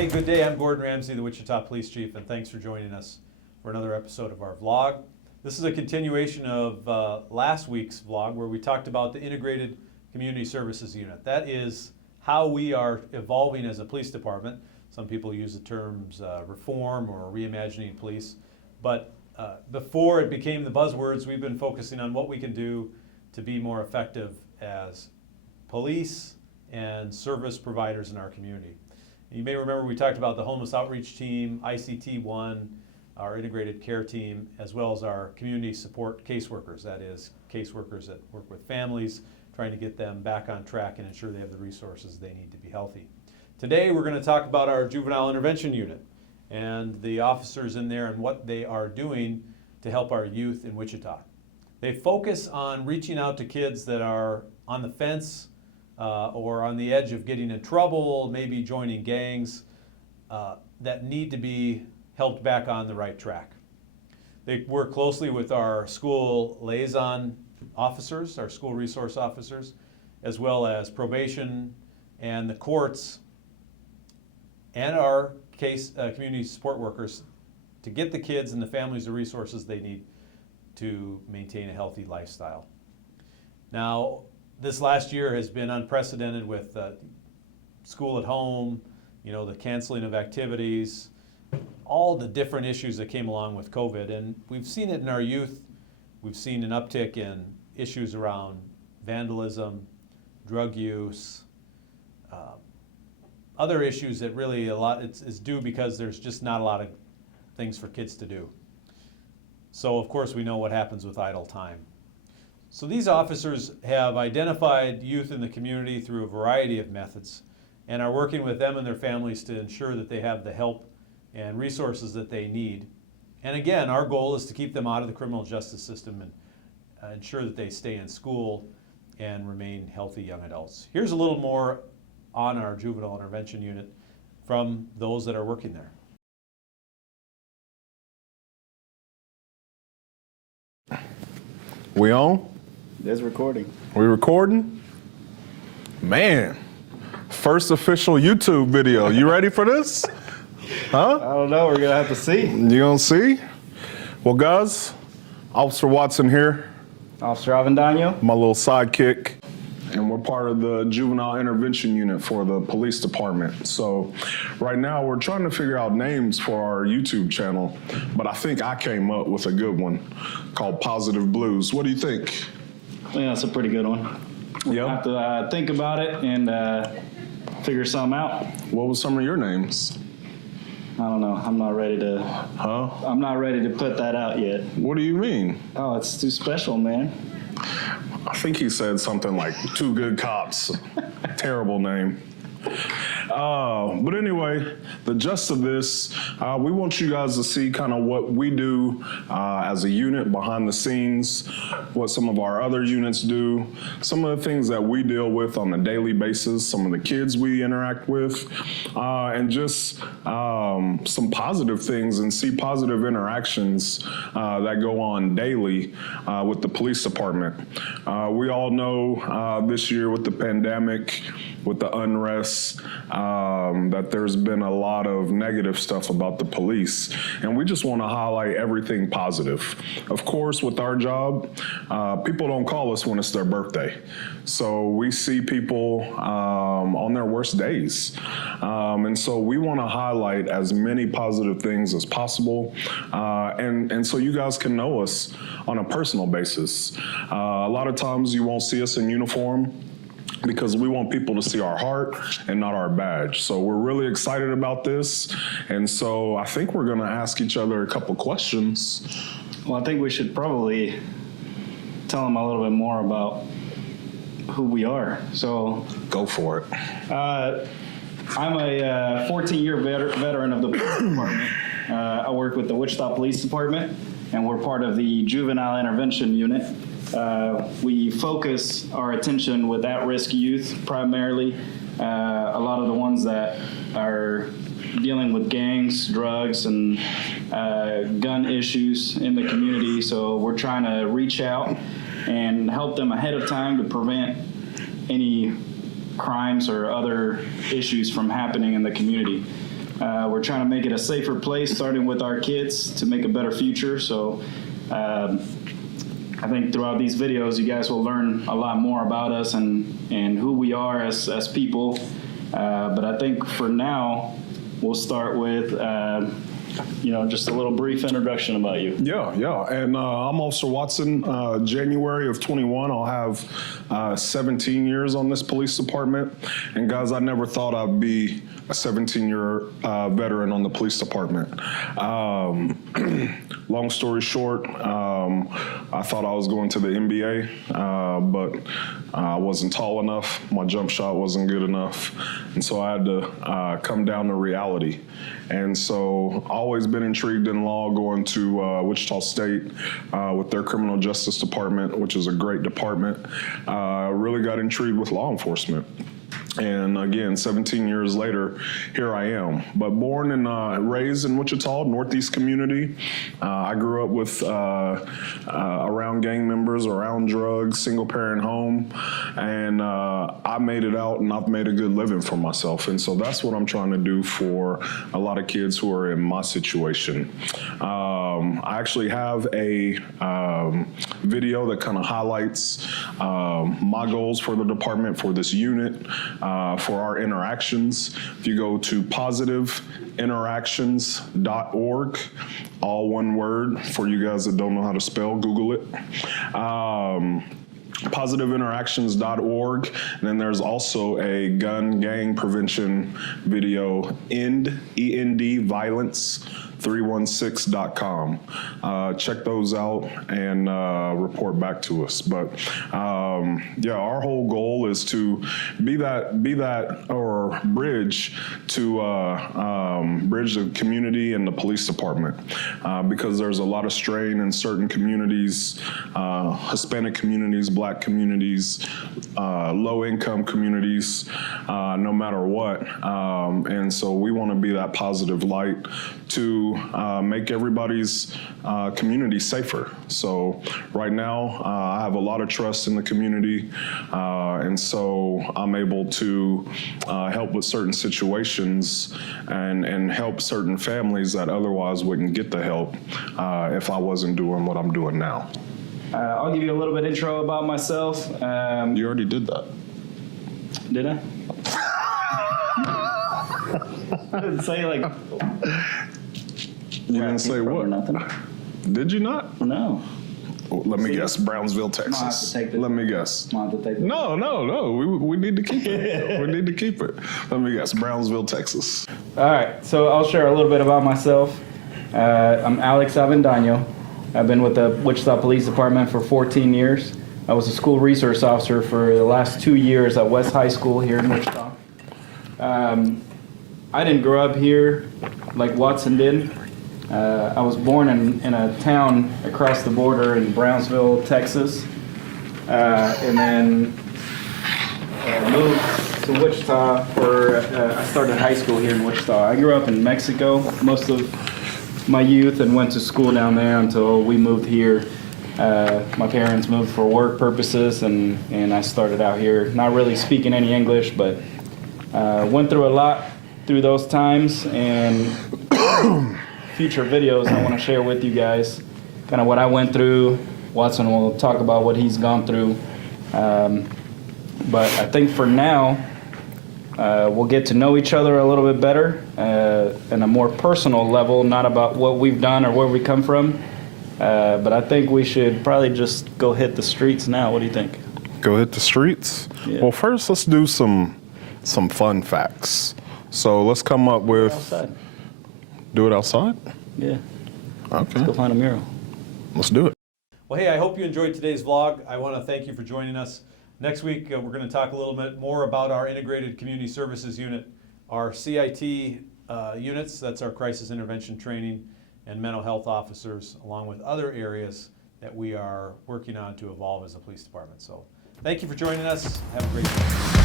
Hey, good day. I'm Gordon Ramsay, the Wichita Police Chief, and thanks for joining us for another episode of our vlog. This is a continuation of last week's vlog where we talked about the Integrated Community Services Unit. That is how we are evolving as a police department. Some people use the terms reform or reimagining police, but before it became the buzzwords, we've been focusing on what we can do to be more effective as police and service providers in our community. You may remember we talked about the homeless outreach team, ICT1, our integrated care team, as well as our community support caseworkers. That is, caseworkers that work with families, trying to get them back on track and ensure they have the resources they need to be healthy. Today we're going to talk about our Juvenile Intervention Unit and the officers in there and what they are doing to help our youth in Wichita. They focus on reaching out to kids that are on the fence or on the edge of getting in trouble, maybe joining gangs, that need to be helped back on the right track. They work closely with our school liaison officers, our school resource officers, as well as probation and the courts and our community support workers to get the kids and the families the resources they need to maintain a healthy lifestyle. Now, this last year has been unprecedented with school at home, the canceling of activities, all the different issues that came along with COVID. And we've seen it in our youth. We've seen an uptick in issues around vandalism, drug use, other issues that really is due because there's just not a lot of things for kids to do. So of course we know what happens with idle time. So these officers have identified youth in the community through a variety of methods and are working with them and their families to ensure that they have the help and resources that they need. And again, our goal is to keep them out of the criminal justice system and ensure that they stay in school and remain healthy young adults. Here's a little more on our Juvenile Intervention Unit from those that are working there. We on? It's recording. We recording? Man, first official YouTube video. You ready for this? Huh? I don't know. We're going to have to see. You gonna see? Well, guys, Officer Watson here. Officer Avendano. My little sidekick. And we're part of the Juvenile Intervention Unit for the police department. So right now we're trying to figure out names for our YouTube channel, but I think I came up with a good one called Positive Blues. What do you think? Yeah, that's a pretty good one. We'll have to think about it and figure something out. What was some of your names? I don't know. I'm not ready to. Huh? I'm not ready to put that out yet. What do you mean? Oh, it's too special, man. I think he said something like Two Good Cops. Terrible name. But anyway, the gist of this, we want you guys to see kind of what we do as a unit behind the scenes, what some of our other units do, some of the things that we deal with on a daily basis, some of the kids we interact with, and just some positive things and see positive interactions that go on daily with the police department. We all know this year with the pandemic, with the unrest, that there's been a lot of negative stuff about the police, and we just want to highlight everything positive. Of course, with our job, people don't call us when it's their birthday, so we see people on their worst days, and so we want to highlight as many positive things as possible, and so you guys can know us on a personal basis. A lot of times you won't see us in uniform because we want people to see our heart and not our badge. So we're really excited about this. And so I think we're gonna ask each other a couple questions. Well, I think we should probably tell them a little bit more about who we are. So Go for it. I'm a 14-year veteran of the police department. I work with the Wichita Police Department, and we're part of the Juvenile Intervention Unit. We focus our attention with at-risk youth primarily, a lot of the ones that are dealing with gangs, drugs, and gun issues in the community. So we're trying to reach out and help them ahead of time to prevent any crimes or other issues from happening in the community. We're trying to make it a safer place, starting with our kids to make a better future. So I think throughout these videos, you guys will learn a lot more about us and who we are as people. But I think for now, we'll start with just a little brief introduction about you. Yeah. And I'm Officer Watson. January of 21, I'll have 17 years on this police department. And guys, I never thought I'd be a 17-year veteran on the police department. Long story short, I thought I was going to the NBA, but I wasn't tall enough. My jump shot wasn't good enough. And so I had to come down to reality. And so I've always been intrigued in law, going to Wichita State with their criminal justice department, which is a great department. Really got intrigued with law enforcement. And again, 17 years later, here I am. But born and raised in Wichita, Northeast community. I grew up with around gang members, around drugs, single parent home. And I made it out, and I've made a good living for myself. And so that's what I'm trying to do for a lot of kids who are in my situation. I actually have a video that kind of highlights my goals for the department, for this unit, for our interactions. If you go to positiveinteractions.org, all one word. For you guys that don't know how to spell, Google it. Positiveinteractions.org. And then there's also a gun gang prevention video, END Violence 316.com. Check those out and report back to us. But our whole goal is to be that or bridge to bridge the community and the police department, because there's a lot of strain in certain communities, Hispanic communities, Black communities, low-income communities, no matter what. And so we want to be that positive light to make everybody's community safer. So right now, I have a lot of trust in the community, and so I'm able to help with certain situations and help certain families that otherwise wouldn't get the help if I wasn't doing what I'm doing now. I'll give you a little bit intro about myself. You already did that. Did I? I didn't say like. You didn't say what? Nothing. Did you not? No. Let me guess. Brownsville, Texas. I'll have to take this. Let me guess. I'll have to take this. No. We need to keep it. We need to keep it. Let me guess. Brownsville, Texas. All right. So I'll share a little bit about myself. I'm Alex Avendano. I've been with the Wichita Police Department for 14 years. I was a school resource officer for the last 2 years at West High School here in Wichita. I didn't grow up here like Watson did. I was born in a town across the border in Brownsville, Texas, and then moved to Wichita I started high school here in Wichita. I grew up in Mexico most of my youth and went to school down there until we moved here. My parents moved for work purposes, and I started out here not really speaking any English, but went through a lot through those times, and future videos I want to share with you guys kind of what I went through. Watson will talk about what he's gone through. But I think for now, we'll get to know each other a little bit better in a more personal level, not about what we've done or where we come from. But I think we should probably just go hit the streets now. What do you think? Go hit the streets? Yeah. Well, first let's do some fun facts. So let's come up with... Outside. Do it outside? Yeah. Okay. Let's go find a mural. Let's do it. Well, hey, I hope you enjoyed today's vlog. I want to thank you for joining us. Next week, we're going to talk a little bit more about our Integrated Community Services Unit, our CIT units, that's our Crisis Intervention Training, and mental health officers, along with other areas that we are working on to evolve as a police department. So thank you for joining us. Have a great day.